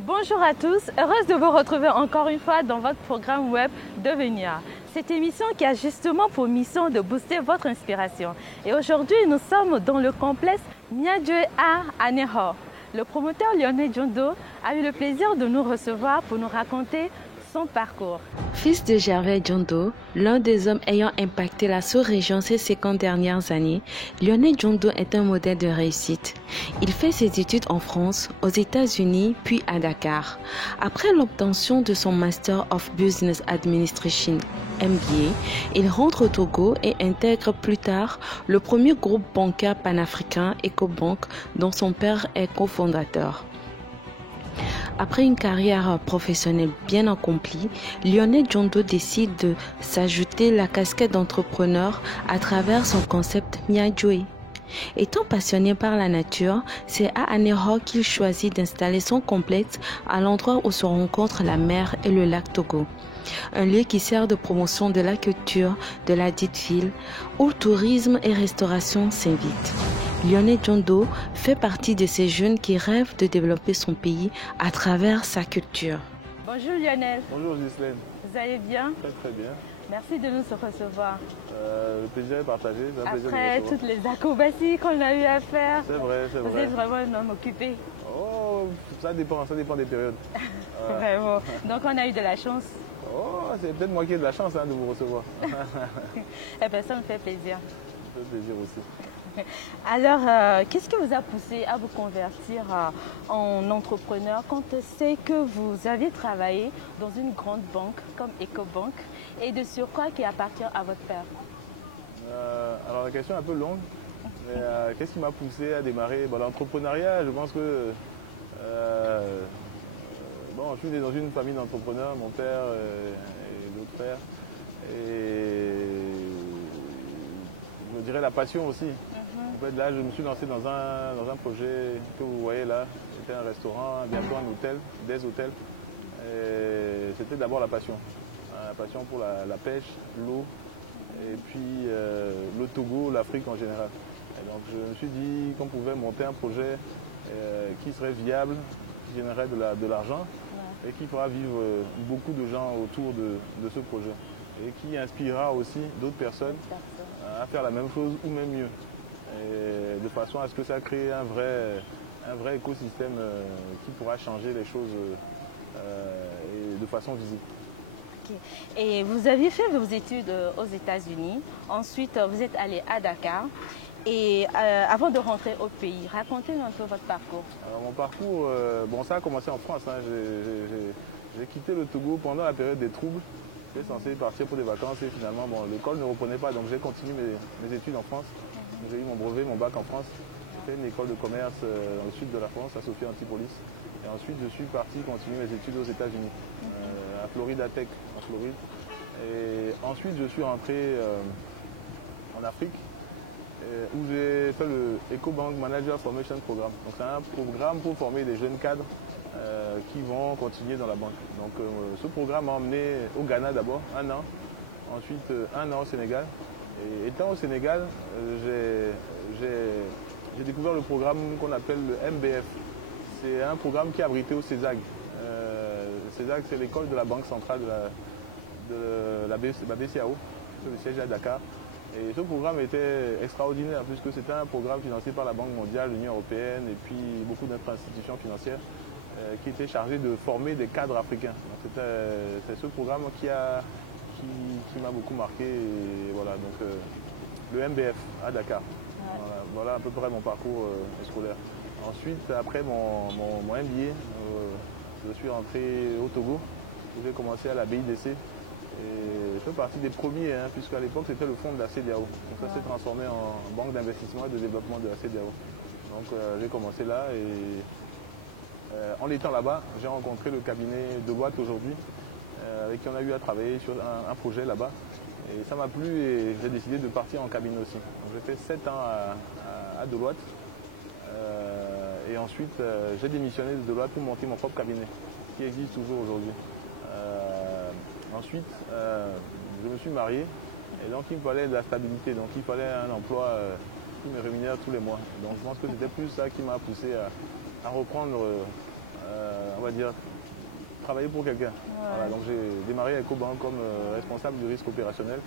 Bonjour à tous, heureuse de vous retrouver encore une fois dans votre programme web Devenir. Cette émission qui a justement pour mission de booster votre inspiration. Et aujourd'hui, nous sommes dans le complexe Miadjoe à Neho. Le promoteur Lionel Djondo a eu le plaisir de nous recevoir pour nous raconter son parcours. Fils de Gervais Djondo, l'un des hommes ayant impacté la sous-région ces 50 dernières années, Lionel Djondo est un modèle de réussite. Il fait ses études en France, aux États-Unis, puis à Dakar. Après l'obtention de son Master of Business Administration, MBA, il rentre au Togo et intègre plus tard le premier groupe bancaire panafricain Ecobank, dont son père est cofondateur. Après une carrière professionnelle bien accomplie, Lionel Djondo décide de s'ajouter la casquette d'entrepreneur à travers son concept Miadjoe. Étant passionné par la nature, c'est à Anéro qu'il choisit d'installer son complexe à l'endroit où se rencontrent la mer et le lac Togo. Un lieu qui sert de promotion de la culture de la dite ville, où tourisme et restauration s'invitent. Lionel Djondo fait partie de ces jeunes qui rêvent de développer son pays à travers sa culture. Bonjour Lionel. Bonjour Ghislaine. Vous allez bien? Très bien. Merci de nous recevoir. Le plaisir est partagé. Après toutes les acrobaties qu'on a eu à faire, c'est vrai. Vous êtes vraiment un homme occupé. Oh, ça dépend des périodes. Vraiment. Donc on a eu de la chance. Oh, c'est peut-être moi qui ai de la chance de vous recevoir. Eh bien, ça me fait plaisir. Ça me fait plaisir aussi. Alors, qu'est-ce qui vous a poussé à vous convertir en entrepreneur quand c'est que vous aviez travaillé dans une grande banque comme Ecobank et de surcroît qui appartient à votre père? Alors la question est un peu longue, mais qu'est-ce qui m'a poussé à démarrer l'entrepreneuriat? Je pense que je suis né dans une famille d'entrepreneurs, mon père et d'autres frères, et je dirais la passion aussi. En fait, là, je me suis lancé dans un projet que vous voyez là. C'était un restaurant, bientôt un hôtel, des hôtels. C'était d'abord la passion. La passion pour la pêche, l'eau, et puis le Togo, l'Afrique en général. Et donc je me suis dit qu'on pouvait monter un projet qui serait viable, qui générerait de l'argent et qui fera vivre beaucoup de gens autour de ce projet. Et qui inspirera aussi d'autres personnes à faire la même chose ou même mieux. Et de façon à ce que ça crée un vrai écosystème qui pourra changer les choses et de façon visible. Okay. Et vous aviez fait vos études aux États-Unis, ensuite vous êtes allé à Dakar et avant de rentrer au pays, racontez-nous un peu votre parcours. Alors mon parcours, ça a commencé en France. J'ai quitté le Togo pendant la période des troubles. J'étais censé partir pour des vacances et finalement l'école ne reprenait pas, donc j'ai continué mes études en France. J'ai eu mon brevet, mon bac en France. J'ai fait une école de commerce dans le sud de la France, à Sophie Antipolis. Et ensuite, je suis parti continuer mes études aux États-Unis, à Florida Tech, en Floride. Et ensuite, je suis rentré en Afrique, où j'ai fait le Ecobank Manager Formation Programme. Donc, c'est un programme pour former des jeunes cadres qui vont continuer dans la banque. Donc, ce programme m'a emmené au Ghana d'abord, 1 an. Ensuite, 1 an au Sénégal. Et étant au Sénégal, j'ai découvert le programme qu'on appelle le MBF. C'est un programme qui est abrité au CESAG. CESAG, c'est l'école de la Banque centrale de la BCAO, le siège à Dakar. Et ce programme était extraordinaire puisque c'était un programme financé par la Banque mondiale, l'Union européenne et puis beaucoup d'autres institutions financières qui étaient chargées de former des cadres africains. C'est ce programme qui m'a beaucoup marqué. Et voilà, donc, le MBF à Dakar. Voilà à peu près mon parcours scolaire. Ensuite, après mon MBA, je suis rentré au Togo, où j'ai commencé à la BIDC. Et je fais partie des premiers, puisqu'à l'époque c'était le fonds de la CEDEAO. Donc ça s'est transformé en banque d'investissement et de développement de la CEDEAO. Donc j'ai commencé là et en étant là-bas, j'ai rencontré le cabinet Deloitte aujourd'hui, avec qui on a eu à travailler sur un projet là-bas. Et ça m'a plu et j'ai décidé de partir en cabinet aussi. J'ai fait 7 ans à Deloitte. Et ensuite, j'ai démissionné de Deloitte pour monter mon propre cabinet, qui existe toujours aujourd'hui. Ensuite, je me suis marié et donc il me fallait de la stabilité, donc il fallait un emploi qui me rémunère tous les mois. Donc je pense que c'était plus ça qui m'a poussé à reprendre, on va dire, travailler pour quelqu'un. Ouais. Voilà, donc j'ai démarré à EcoBank comme responsable du risque opérationnel.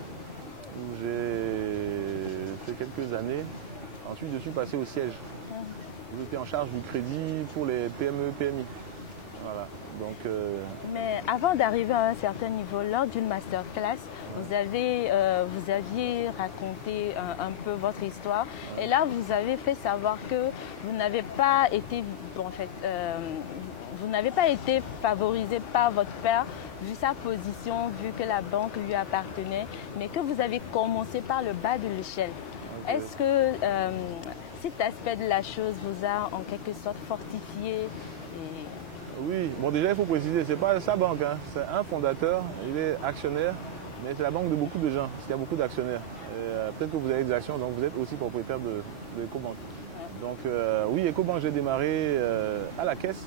J'ai fait quelques années. Ensuite, je suis passé au siège. J'étais en charge du crédit pour les PME, PMI. Voilà. Donc, Mais avant d'arriver à un certain niveau, lors d'une masterclass, vous aviez raconté un peu votre histoire. Et là, vous avez fait savoir que vous n'avez pas été, vous n'avez pas été favorisé par votre père, vu sa position, vu que la banque lui appartenait, mais que vous avez commencé par le bas de l'échelle. Okay. Est-ce que cet aspect de la chose vous a en quelque sorte fortifié Oui, bon déjà il faut préciser, c'est pas sa banque, hein. C'est un fondateur, il est actionnaire, mais c'est la banque de beaucoup de gens, parce qu'il y a beaucoup d'actionnaires. Peut-être que vous avez des actions, donc vous êtes aussi propriétaire de EcoBank. Ouais. Donc oui, EcoBank, j'ai démarré à la caisse.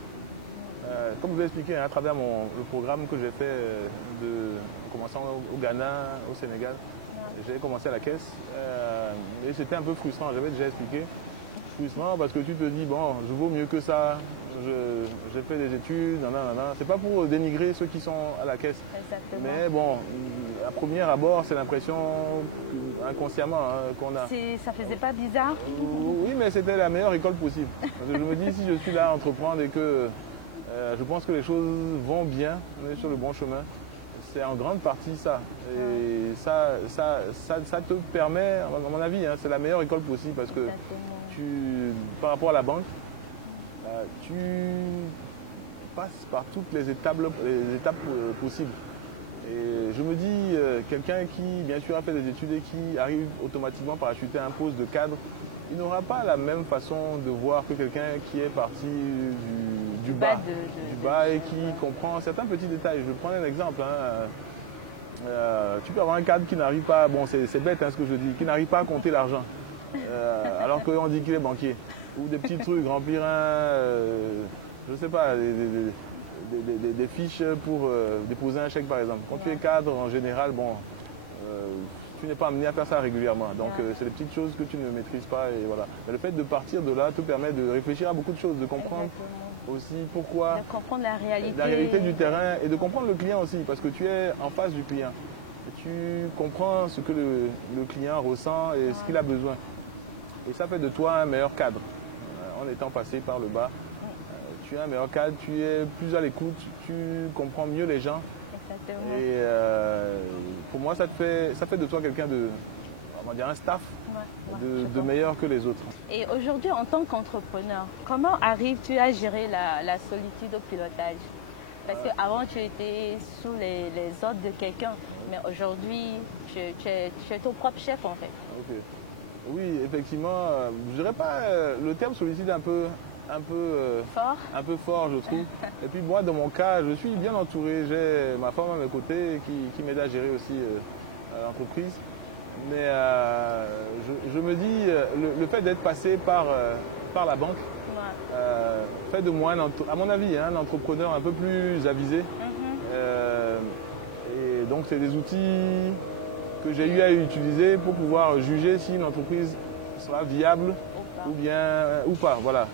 Comme je vous l'ai expliqué, hein, à travers le programme que j'ai fait en commençant au Ghana, au Sénégal, j'ai commencé à la caisse. Et c'était un peu frustrant, j'avais déjà expliqué. Frustrant parce que tu te dis, bon, je vaux mieux que ça, j'ai fait des études, nanana. C'est pas pour dénigrer ceux qui sont à la caisse. Exactement. Mais bon, à premier abord, c'est l'impression inconsciemment qu'on a. Ça faisait pas bizarre? Oui, mais c'était la meilleure école possible. Parce que je me dis, si je suis là à entreprendre et que je pense que les choses vont bien, on est sur le bon chemin, c'est en grande partie ça. Et ça te permet, à mon avis, hein, c'est la meilleure école possible parce que par rapport à la banque, tu passes par toutes les étapes possibles. Et je me dis, quelqu'un qui, bien sûr, a fait des études et qui arrive automatiquement parachuté à un poste de cadre, il n'aura pas la même façon de voir que quelqu'un qui est parti du bas et qui comprend certains petits détails. Je prends un exemple. Hein. Tu peux avoir un cadre qui n'arrive pas, bon c'est bête hein, ce que je dis, qui n'arrive pas à compter l'argent, alors qu'on dit qu'il est banquier. Ou des petits trucs, remplir je sais pas, des fiches pour déposer un chèque par exemple. Quand tu es cadre, en général, bon, tu n'es pas amené à faire ça régulièrement. Donc c'est des petites choses que tu ne maîtrises pas. Et voilà. Mais le fait de partir de là te permet de réfléchir à beaucoup de choses, de comprendre aussi pourquoi. De comprendre la réalité du terrain et de comprendre le client aussi. Parce que tu es en face du client. Et tu comprends ce que le client ressent et ce qu'il a besoin. Et ça fait de toi un meilleur cadre. En étant passé par le bas, tu es un meilleur cadre, tu es plus à l'écoute, tu comprends mieux les gens. Exactement. Et pour moi, ça fait de toi quelqu'un de, on va dire, un staff de meilleur que les autres. Et aujourd'hui, en tant qu'entrepreneur, comment arrives-tu à gérer la solitude au pilotage? Parce qu'avant, tu étais sous les ordres de quelqu'un, mais aujourd'hui, tu es ton propre chef en fait. Okay. Oui, effectivement, je dirais pas le terme solitude un peu fort, je trouve. Et puis moi, dans mon cas, je suis bien entouré. J'ai ma femme à mes côtés qui m'aide à gérer aussi l'entreprise. Mais je me dis, le fait d'être passé par la banque fait de moi, à mon avis, un entrepreneur un peu plus avisé. Et donc, c'est des outils que j'ai eu à utiliser pour pouvoir juger si une entreprise sera viable ou pas. Voilà.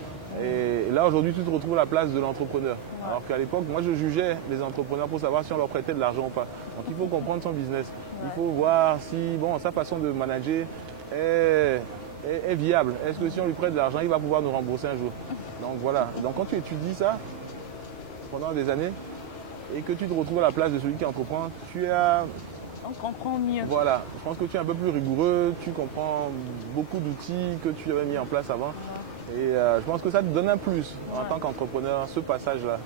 Et là, aujourd'hui, tu te retrouves à la place de l'entrepreneur. Ouais. Alors qu'à l'époque, moi, je jugeais les entrepreneurs pour savoir si on leur prêtait de l'argent ou pas. Donc, il faut comprendre son business. Ouais. Il faut voir si sa façon de manager est viable. Est-ce que si on lui prête de l'argent, il va pouvoir nous rembourser un jour? Donc, voilà. Donc, quand tu étudies ça pendant des années et que tu te retrouves à la place de celui qui entreprend, on comprend mieux. Voilà, je pense que tu es un peu plus rigoureux, tu comprends beaucoup d'outils que tu avais mis en place avant. Et je pense que ça te donne un plus en tant qu'entrepreneur, ce passage-là.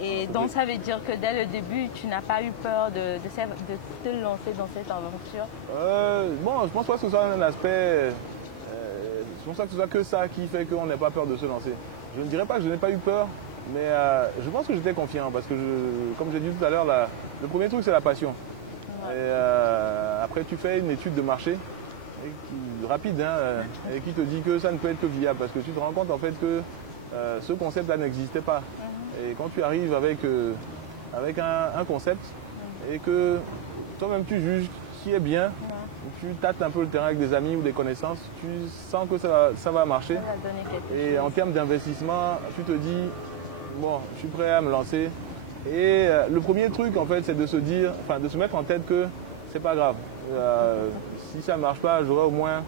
Et donc ça veut dire que dès le début, tu n'as pas eu peur de te lancer dans cette aventure? Bon, je pense pas que ce soit un aspect... je pense pas que ce soit que ça qui fait qu'on n'ait pas peur de se lancer. Je ne dirais pas que je n'ai pas eu peur, mais je pense que j'étais confiant parce que, comme j'ai dit tout à l'heure, le premier truc, c'est la passion. Et après, tu fais une étude de marché rapide et qui te dit que ça ne peut être que viable parce que tu te rends compte en fait que ce concept-là n'existait pas. Et quand tu arrives avec un concept et que toi-même tu juges qui est bien. Tu tâtes un peu le terrain avec des amis ou des connaissances, tu sens que ça va marcher. Et en termes d'investissement, tu te dis, bon, je suis prêt à me lancer. Et le premier truc, en fait, c'est de se dire, enfin, de se mettre en tête que c'est pas grave. Si ça ne marche pas, j'aurais au moins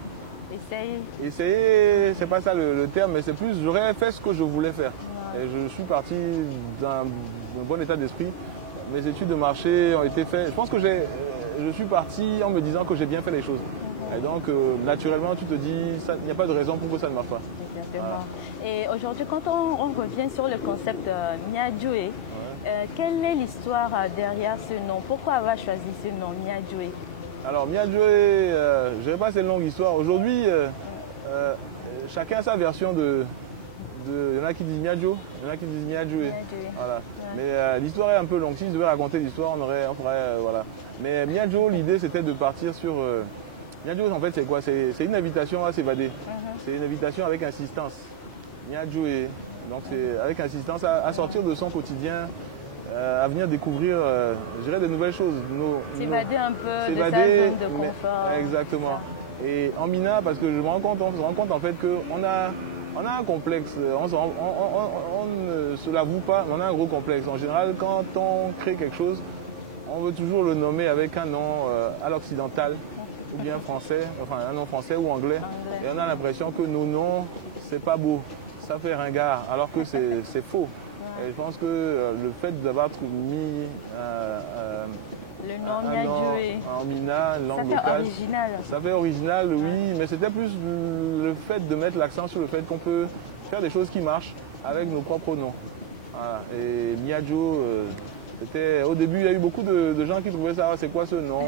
essayé, c'est pas ça le terme, mais c'est plus, j'aurais fait ce que je voulais faire. Et je suis parti d'un bon état d'esprit. Mes études de marché ont été faites. Je pense que je suis parti en me disant que j'ai bien fait les choses. Et donc, naturellement, tu te dis, il n'y a pas de raison pour que ça ne marche pas. Exactement. Et aujourd'hui, quand on revient sur le concept Miadjoe, quelle est l'histoire derrière ce nom? Pourquoi avoir choisi ce nom, Miadjoe? Alors, Miadjoe, je ne dirais pas c'est une longue histoire. Aujourd'hui, chacun a sa version il y en a qui disent Miadjo, il y en a qui disent Miadjoe. Voilà. Mais l'histoire est un peu longue. Si je devais raconter l'histoire, on ferait voilà. Mais Miadjo, l'idée c'était de partir sur. Miadjo, en fait, c'est quoi? C'est une invitation à s'évader. C'est une invitation avec insistance. Miadjoe. Donc, c'est avec insistance à sortir de son quotidien, à venir découvrir, je dirais, de nouvelles choses. S'évader un peu de sa zone de confort. Exactement. Et en Mina, parce que on se rend compte en fait qu'on a un complexe, on ne se l'avoue pas, mais on a un gros complexe. En général, quand on crée quelque chose, on veut toujours le nommer avec un nom à l'occidental, ou bien français, enfin un nom français ou anglais. Et on a l'impression que nos noms, c'est pas beau, ça fait ringard, alors que c'est faux. Et je pense que le fait d'avoir mis le nom Miadjoe en Mina, une langue locale, ça fait original. Ça fait original, oui, mais c'était plus le fait de mettre l'accent sur le fait qu'on peut faire des choses qui marchent avec nos propres noms. Voilà. Et Miadjo, au début, il y a eu beaucoup de gens qui trouvaient ça, c'est quoi ce nom?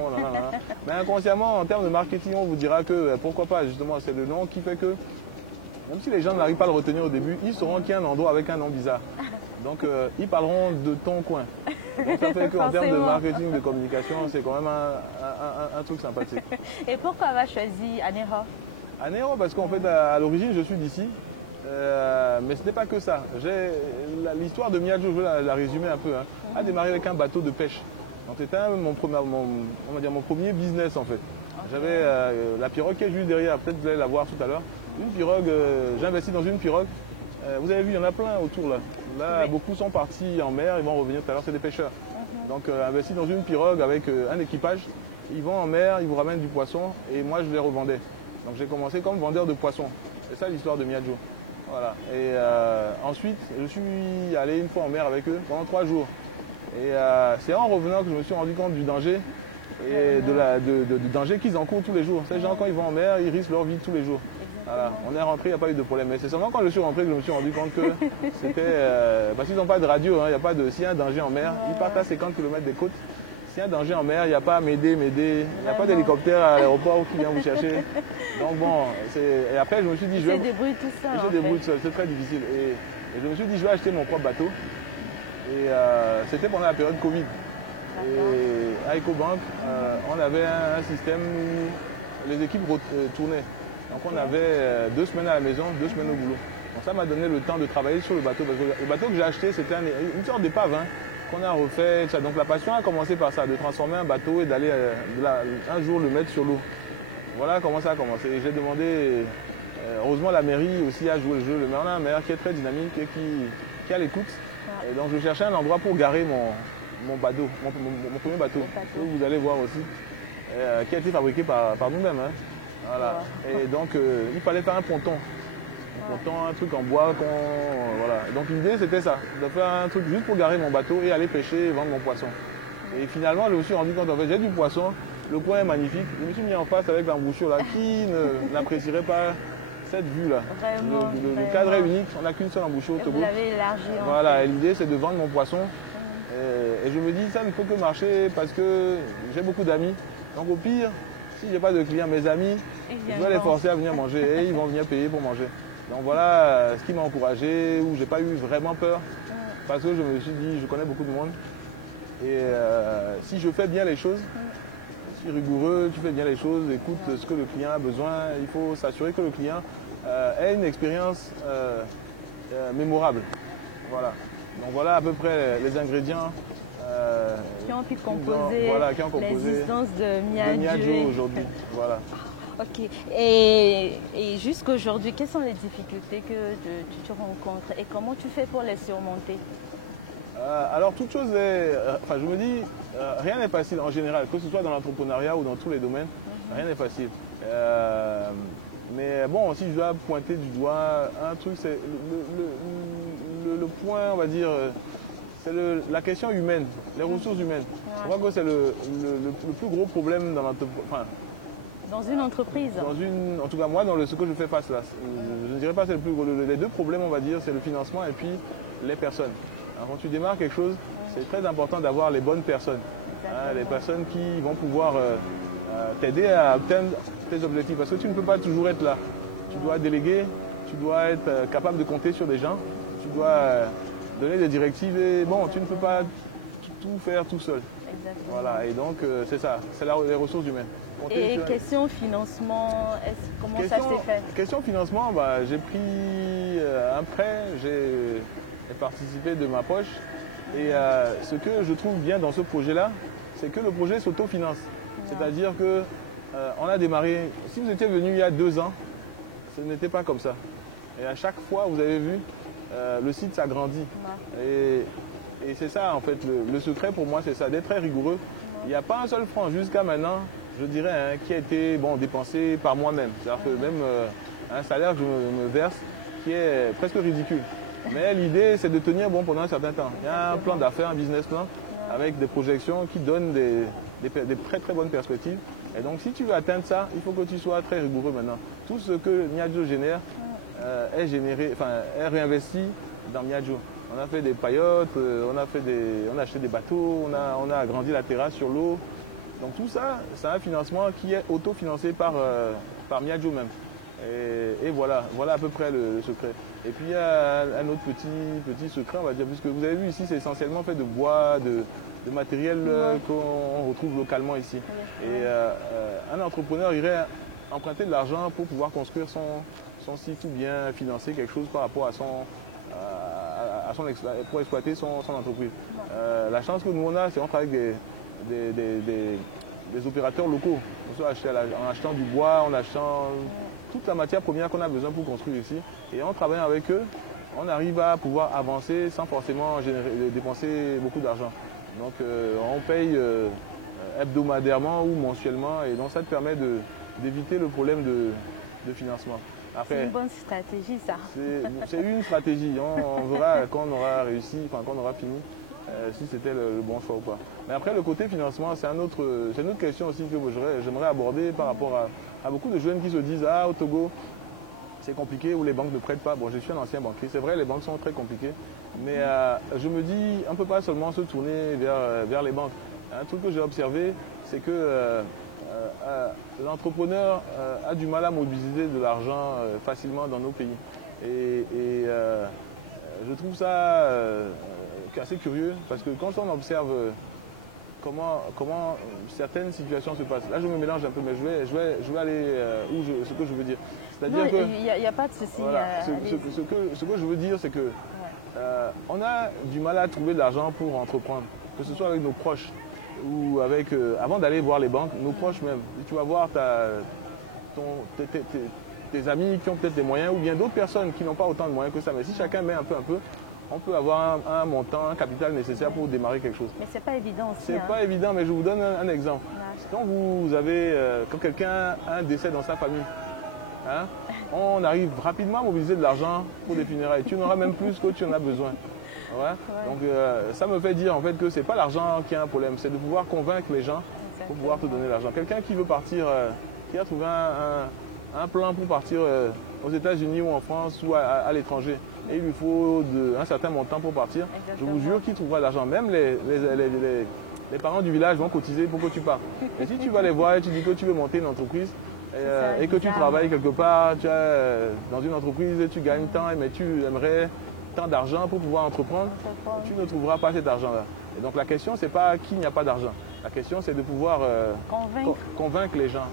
Mais inconsciemment, en termes de marketing, on vous dira que pourquoi pas, justement, c'est le nom qui fait que, même si les gens n'arrivent pas à le retenir au début, ils sauront qu'il y a un endroit avec un nom bizarre. Donc, ils parleront de ton coin. Donc, ça fait qu'en termes de marketing, de communication, c'est quand même un truc sympathique. Et pourquoi avoir choisi Anéro? Anéro, parce qu'en fait, à l'origine, je suis d'ici. Mais ce n'est pas que ça. L'histoire de Miadjo, je vais la résumer un peu, a démarré avec un bateau de pêche. Donc, c'était mon premier business, en fait. J'avais la pirogue qui est juste derrière, peut-être vous allez la voir tout à l'heure. Une pirogue, j'ai investi dans une pirogue. Vous avez vu, il y en a plein autour là. Là, beaucoup sont partis en mer, ils vont revenir tout à l'heure, c'est des pêcheurs. Donc, investi dans une pirogue avec un équipage. Ils vont en mer, ils vous ramènent du poisson et moi, je les revendais. Donc, j'ai commencé comme vendeur de poissons. C'est ça l'histoire de Miadjo. Voilà. Et ensuite, je suis allé une fois en mer avec eux pendant 3 jours. Et c'est en revenant que je me suis rendu compte du danger et du danger qu'ils encourent tous les jours. Ces gens, quand ils vont en mer, ils risquent leur vie tous les jours. Voilà. On est rentré, il n'y a pas eu de problème. Mais c'est seulement quand je suis rentré que je me suis rendu compte que c'était. Parce qu'ils n'ont pas de radio, il n'y a pas de. S'il y a un danger en mer, ils partent à 50 km des côtes. S'il y a un danger en mer, il n'y a pas m'aider. Il n'y a pas d'hélicoptère à l'aéroport qui vient vous chercher. Donc bon, et après je me suis dit. Je débrouille tout seul. Je débrouille tout seul, c'est très difficile. Et je me suis dit, je vais acheter mon propre bateau. Et c'était pendant la période Covid. Et à EcoBank, on avait un système où les équipes tournaient. Donc on avait 2 semaines à la maison, 2 semaines au boulot. Donc ça m'a donné le temps de travailler sur le bateau. Parce que le bateau que j'ai acheté, c'était une sorte d'épave qu'on a refait. Donc la passion a commencé par ça, de transformer un bateau et d'aller un jour le mettre sur l'eau. Voilà comment ça a commencé. J'ai demandé, heureusement la mairie aussi a joué le jeu. On a un maire qui est très dynamique et qui a l'écoute. Et donc je cherchais un endroit pour garer mon bateau, mon premier bateau, que vous allez voir aussi, qui a été fabriqué par nous-mêmes. Voilà. Et donc, il fallait faire un ponton. Un truc en bois. Voilà. Donc, l'idée, c'était ça, de faire un truc juste pour garer mon bateau et aller pêcher et vendre mon poisson. Et finalement, je me suis rendu compte, en fait, j'ai du poisson, le coin est magnifique. Je me suis mis en face avec l'embouchure là, qui n'apprécierait pas cette vue-là. Le cadre est unique, on n'a qu'une seule embouchure. Vous l'avez élargi. Voilà, et l'idée, c'est de vendre mon poisson. Et je me dis, ça ne peut que marcher parce que j'ai beaucoup d'amis. Donc, au pire, si je n'ai pas de clients, mes amis, je vais les forcer à venir manger et ils vont venir payer pour manger. Donc voilà ce qui m'a encouragé, où je n'ai pas eu vraiment peur, parce que je me suis dit, je connais beaucoup de monde. Et si je fais bien les choses, je suis rigoureux, tu fais bien les choses, écoute ce que le client a besoin, il faut s'assurer que le client ait une expérience mémorable. Voilà. Donc voilà à peu près les ingrédients. qui ont pu composer l'existence de Miadjo aujourd'hui. Voilà. Ok. Et jusqu'aujourd'hui, quelles sont les difficultés que tu rencontres et comment tu fais pour les surmonter? Alors, toute chose est. Enfin, je me dis, rien n'est facile en général, que ce soit dans l'entrepreneuriat ou dans tous les domaines, rien n'est facile. Mais bon, si je dois pointer du doigt un truc, c'est le point, on va dire, c'est la question humaine, les ressources humaines. Je crois que c'est le plus gros problème dans l'entrepreneuriat. Dans une entreprise. En tout cas, moi, dans ce que je fais face là, je ne dirais pas que c'est le plus gros. Les deux problèmes, on va dire, c'est le financement et puis les personnes. Alors, quand tu démarres quelque chose, c'est très important d'avoir les bonnes personnes. Les personnes qui vont pouvoir t'aider à atteindre tes objectifs. Parce que tu ne peux pas toujours être là. Tu dois déléguer, tu dois être capable de compter sur des gens, tu dois donner des directives et bon, tu ne peux pas tout faire tout seul. Exactement. Voilà, et donc c'est ça, c'est les ressources humaines. Et question financement, comment ça s'est fait? Question financement, bah, j'ai pris un prêt, j'ai participé de ma poche. Et ce que je trouve bien dans ce projet-là, c'est que le projet s'autofinance. C'est-à-dire que on a démarré, si vous étiez venu il y a 2 ans, ce n'était pas comme ça. Et à chaque fois, vous avez vu, le site s'agrandit. Et c'est ça, en fait, le secret pour moi, c'est ça, d'être très rigoureux. Il n'y a pas un seul franc jusqu'à maintenant, je dirais, hein, qui a été dépensé par moi-même. C'est-à-dire que même un salaire que je me verse qui est presque ridicule. Mais l'idée, c'est de tenir bon pendant un certain temps. Il y a un plan d'affaires, un business plan, avec des projections qui donnent des très très bonnes perspectives. Et donc, si tu veux atteindre ça, il faut que tu sois très rigoureux maintenant. Tout ce que Miadjo génère est réinvesti dans Miadjo. On a fait des paillotes, on a acheté des bateaux, on a agrandi la terrasse sur l'eau. Donc tout ça, c'est un financement qui est autofinancé par Miadjo même. Et voilà à peu près le secret. Et puis il y a un autre petit secret, on va dire, puisque vous avez vu ici, c'est essentiellement fait de bois, de matériel qu'on retrouve localement ici. Et un entrepreneur irait emprunter de l'argent pour pouvoir construire son site ou bien financer quelque chose par rapport pour exploiter son entreprise. La chance que nous on a, c'est qu'on travaille avec des opérateurs locaux. En achetant du bois, en achetant toute la matière première qu'on a besoin pour construire ici. Et en travaillant avec eux, on arrive à pouvoir avancer sans forcément dépenser beaucoup d'argent. Donc on paye hebdomadairement ou mensuellement et donc ça te permet d'éviter le problème de financement. C'est une bonne stratégie ça. C'est une stratégie. On verra quand on aura réussi, quand on aura fini, si c'était le bon choix ou pas. Mais après le côté financement, c'est une autre question aussi que j'aimerais aborder par rapport à beaucoup de jeunes qui se disent « Ah, au Togo, c'est compliqué ou les banques ne prêtent pas. » Bon, je suis un ancien banquier, c'est vrai, les banques sont très compliquées. Mais je me dis, on ne peut pas seulement se tourner vers les banques. Un truc que j'ai observé, c'est que l'entrepreneur a du mal à mobiliser de l'argent facilement dans nos pays. Et je trouve ça assez curieux parce que quand on observe comment certaines situations se passent, là je me mélange un peu, mais je vais aller ce que je veux dire. C'est-à-dire il n'y a pas de souci. Voilà, ce que je veux dire, c'est que on a du mal à trouver de l'argent pour entreprendre, que ce soit avec nos proches ou avec, avant d'aller voir les banques, nos proches même. Tu vas voir tes amis qui ont peut-être des moyens ou bien d'autres personnes qui n'ont pas autant de moyens que ça. Mais si chacun met un peu, on peut avoir un montant, un capital nécessaire pour démarrer quelque chose. Mais c'est pas évident aussi. C'est pas évident, mais je vous donne un exemple. Quand quelqu'un a un décès dans sa famille, hein, on arrive rapidement à mobiliser de l'argent pour des funérailles. Tu n'auras même plus que tu en as besoin. Ouais. Donc ça me fait dire en fait que c'est pas l'argent qui a un problème, c'est de pouvoir convaincre les gens pour pouvoir te donner l'argent. Quelqu'un qui veut partir, qui a trouvé un plan pour partir aux États-Unis ou en France ou à l'étranger, et il lui faut un certain montant pour partir. Exactement. Je vous jure qu'il trouvera l'argent. Même les parents du village vont cotiser pour que tu partes. Et si tu vas les voir et tu dis que tu veux monter une entreprise et que tu travailles quelque part, tu es dans une entreprise et tu gagnes tant, mais tu aimerais tant d'argent pour pouvoir entreprendre, tu ne trouveras pas cet argent-là. Et donc la question, c'est pas qu'il n'y a pas d'argent. La question, c'est de pouvoir convaincre les gens.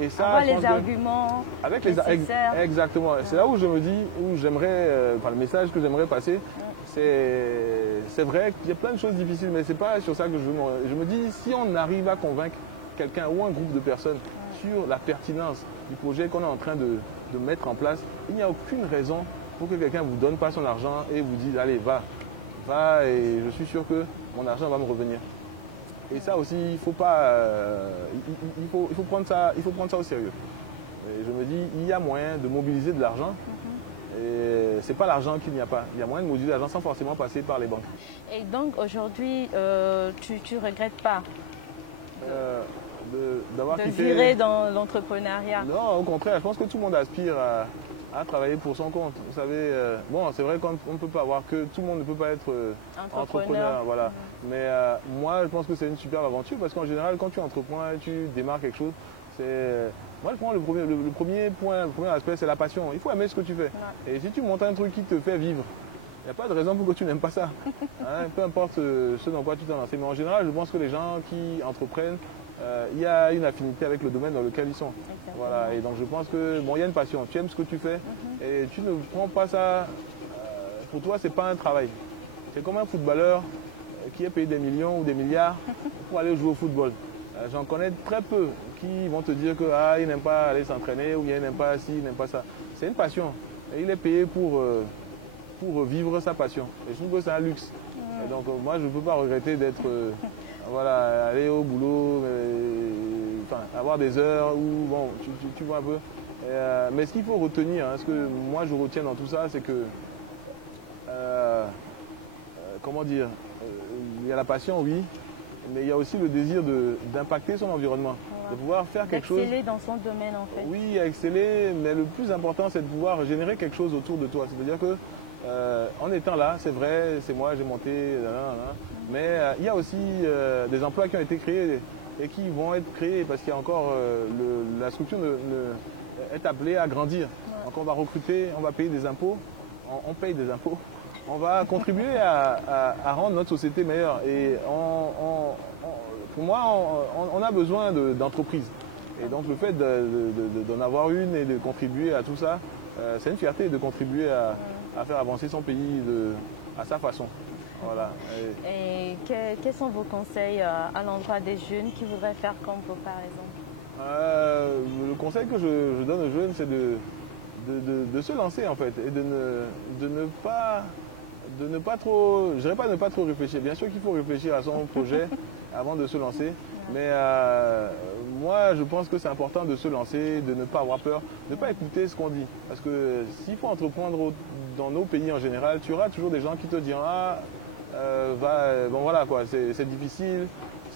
Et ça, avoir les arguments nécessaires. Exactement. C'est là où je me dis, où j'aimerais, le message que j'aimerais passer, c'est vrai qu'il y a plein de choses difficiles, mais c'est pas sur ça que je me dis, si on arrive à convaincre quelqu'un ou un groupe de personnes sur la pertinence du projet qu'on est en train de mettre en place, il n'y a aucune raison pour que quelqu'un ne vous donne pas son argent et vous dise allez va et je suis sûr que mon argent va me revenir. Et ça aussi, il faut prendre ça au sérieux. Et je me dis, il y a moyen de mobiliser de l'argent. Et c'est pas l'argent qu'il n'y a pas. Il y a moyen de mobiliser de l'argent sans forcément passer par les banques. Et donc aujourd'hui, tu regrettes pas d'avoir de quitté... virer dans l'entrepreneuriat? Non, au contraire, je pense que tout le monde aspire à travailler pour son compte. Vous savez, bon, c'est vrai qu'on ne peut pas avoir que tout le monde ne peut pas être entrepreneur, voilà. Mais moi, je pense que c'est une superbe aventure parce qu'en général, quand tu entreprends et tu démarres quelque chose, moi, je prends le premier point, le premier aspect, c'est la passion. Il faut aimer ce que tu fais. Ouais. Et si tu montes un truc qui te fait vivre, il n'y a pas de raison pour que tu n'aimes pas ça. Hein, peu importe ce dans quoi tu t'es lancé. Mais en général, je pense que les gens qui entreprennent, il y a une affinité avec le domaine dans lequel ils sont. Voilà. Et donc je pense que bon, il y a une passion. Tu aimes ce que tu fais et tu ne prends pas ça. Pour toi, c'est pas un travail. C'est comme un footballeur qui est payé des millions ou des milliards pour aller jouer au football. J'en connais très peu qui vont te dire que il n'aime pas aller s'entraîner ou bien il n'aime pas ci, il n'aime pas ça. C'est une passion. Et il est payé pour vivre sa passion. Et je trouve que c'est un luxe. Et donc moi, je ne peux pas regretter d'être voilà, aller au boulot, avoir des heures où bon, tu vois un peu. Mais ce qu'il faut retenir, ce que moi je retiens dans tout ça, c'est que comment dire, il y a la passion, oui, mais il y a aussi le désir d'impacter son environnement, de pouvoir faire quelque chose. D'exceller dans son domaine en fait. Oui, exceller, mais le plus important c'est de pouvoir générer quelque chose autour de toi. C'est-à-dire que en étant là, c'est vrai, c'est moi, j'ai monté, mais il y a aussi des emplois qui ont été créés et qui vont être créés parce qu'il y a encore la structure est appelée à grandir. Donc on va recruter, on va payer des impôts, on paye des impôts. On va contribuer à rendre notre société meilleure. Et pour moi, on a besoin d'entreprises. Et donc le fait d'en avoir une et de contribuer à tout ça, c'est une fierté de contribuer à faire avancer son pays à sa façon. Voilà. Et quels sont vos conseils à l'endroit des jeunes qui voudraient faire comme vous, par exemple? Le conseil que je donne aux jeunes, c'est de se lancer en fait et de ne pas trop, je dirais pas ne pas trop réfléchir. Bien sûr qu'il faut réfléchir à son projet avant de se lancer, mais moi je pense que c'est important de se lancer, de ne pas avoir peur, de ne pas écouter ce qu'on dit. Parce que s'il faut entreprendre dans nos pays en général, tu auras toujours des gens qui te diront bon voilà quoi, c'est difficile.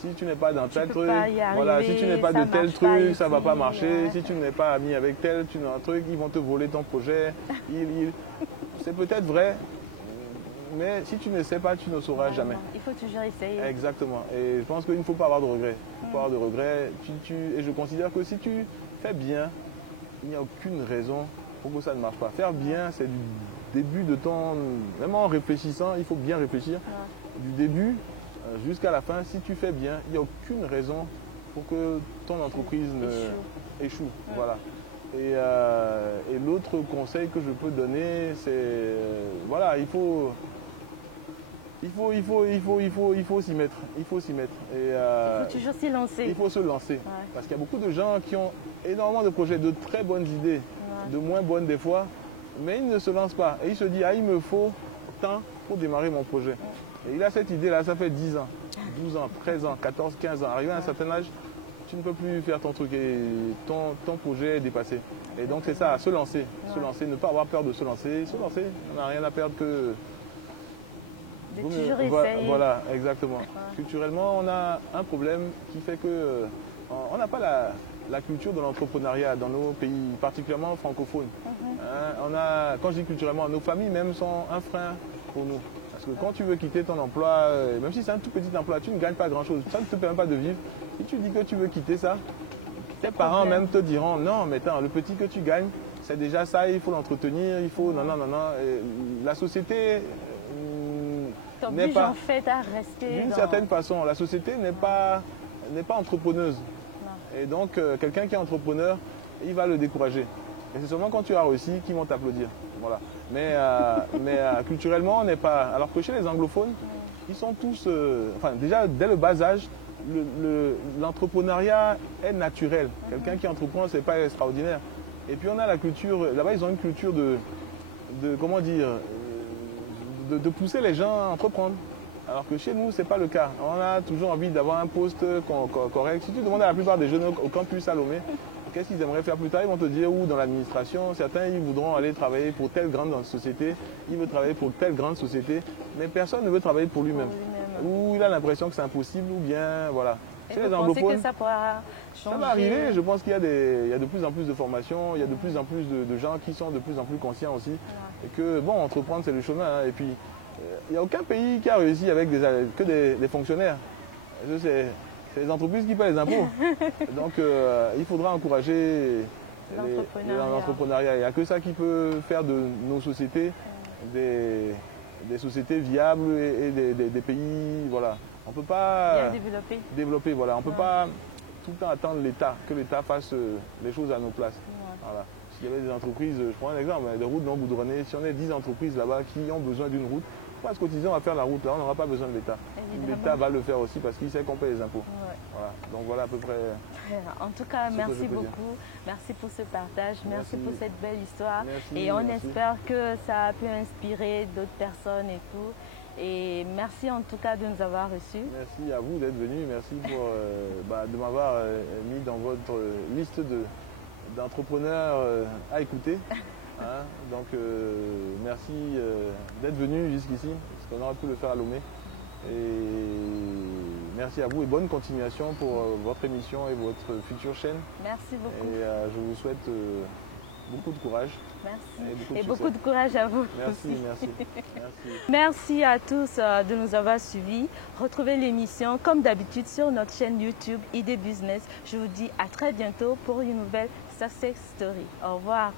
Si tu n'es pas dans tel truc, voilà, si tu n'es pas de tel truc, ça ne va pas marcher. Ouais. Si tu n'es pas ami avec tel, tu n'as un truc, ils vont te voler ton projet. C'est peut-être vrai, mais si tu ne sais pas, tu ne sauras jamais. Il faut toujours essayer. Exactement. Et je pense qu'il ne faut pas avoir de regrets. Il ne faut pas avoir de regrets. Et je considère que si tu fais bien, il n'y a aucune raison pour que ça ne marche pas. Faire bien, c'est du début de temps, même en réfléchissant, il faut bien réfléchir. Ouais. Du début jusqu'à la fin, si tu fais bien, il n'y a aucune raison pour que ton entreprise échoue. Ouais. Voilà. Et l'autre conseil que je peux donner, c'est voilà, il faut s'y mettre. Il faut s'y mettre. Et, il faut toujours s'y lancer. Il faut se lancer. Ouais. Parce qu'il y a beaucoup de gens qui ont énormément de projets, de très bonnes idées, de moins bonnes des fois, mais ils ne se lancent pas. Et ils se disent, il me faut tant pour démarrer mon projet. Et il a cette idée-là, ça fait 10 ans, 12 ans, 13 ans, 14, 15 ans. Arrivé à un certain âge, tu ne peux plus faire ton truc et ton projet est dépassé. Et donc c'est ça, se lancer, ne pas avoir peur de se lancer. Se lancer, on n'a rien à perdre que... De toujours essayer. Voilà, exactement. Culturellement, on a un problème qui fait que on n'a pas la culture de l'entrepreneuriat dans nos pays, particulièrement francophones. Quand je dis culturellement, nos familles même sont un frein pour nous. Parce que quand tu veux quitter ton emploi, même si c'est un tout petit emploi, tu ne gagnes pas grand-chose. Ça ne te permet pas de vivre. Si tu dis que tu veux quitter ça, tes parents même te diront, non, mais attends, le petit que tu gagnes, c'est déjà ça, il faut l'entretenir, il faut... Non. Et la société n'est pas... en fait à rester d'une certaine façon, la société n'est pas entrepreneuse. Non. Et donc, quelqu'un qui est entrepreneur, il va le décourager. Et c'est seulement quand tu as réussi qu'ils vont t'applaudir. Voilà. Mais culturellement, on n'est pas... Alors que chez les anglophones, ils sont tous... Enfin, déjà, dès le bas âge, l'entrepreneuriat est naturel. Quelqu'un qui entreprend, c'est pas extraordinaire. Et puis on a la culture... Là-bas, ils ont une culture de comment dire, de pousser les gens à entreprendre. Alors que chez nous, ce n'est pas le cas. On a toujours envie d'avoir un poste correct. Si tu demandes à la plupart des jeunes au campus Salomé, qu'est-ce qu'ils aimeraient faire plus tard, ils vont te dire, ou dans l'administration, certains ils voudront aller travailler pour telle grande société, ils veulent travailler pour telle grande société, mais personne ne veut travailler pour lui-même. Ou il a l'impression que c'est impossible, ou bien, voilà. Chez les anglophones, que ça pourra changer? Ça va arriver, je pense qu'il y a de plus en plus de formations, il y a de plus en plus de gens qui sont de plus en plus conscients aussi. Et que, bon, entreprendre, c'est le chemin. Hein, et puis, il n'y a aucun pays qui a réussi avec que des fonctionnaires. C'est les entreprises qui paient les impôts. Donc, il faudra encourager l'entrepreneuriat. Il n'y a que ça qui peut faire de nos sociétés des sociétés viables et des pays, voilà. On ne peut pas développer, voilà. On ne peut pas tout le temps attendre que l'État fasse les choses à nos places. Voilà. S'il y avait des entreprises, je prends un exemple, des routes non goudronnées, si on a 10 entreprises là-bas qui ont besoin d'une route, pourquoi est-ce qu'au on va faire la route là, on n'aura pas besoin de l'État. L'État va le faire aussi parce qu'il sait qu'on paie les impôts. Voilà. Donc voilà à peu près. En tout cas, merci beaucoup. Merci pour ce partage, merci pour cette belle histoire. Et on espère que ça a pu inspirer d'autres personnes et tout. Et merci en tout cas de nous avoir reçus. Merci à vous d'être venus, merci de m'avoir mis dans votre liste d'entrepreneurs à écouter. Hein. Donc merci d'être venu jusqu'ici, parce qu'on aurait pu le faire à Lomé. Et merci à vous et bonne continuation pour votre émission et votre future chaîne. Merci beaucoup. Et je vous souhaite beaucoup de courage. Merci. Et beaucoup de courage à vous. Merci, aussi. Merci. Merci à tous de nous avoir suivis. Retrouvez l'émission comme d'habitude sur notre chaîne YouTube ID Business. Je vous dis à très bientôt pour une nouvelle Success Story. Au revoir.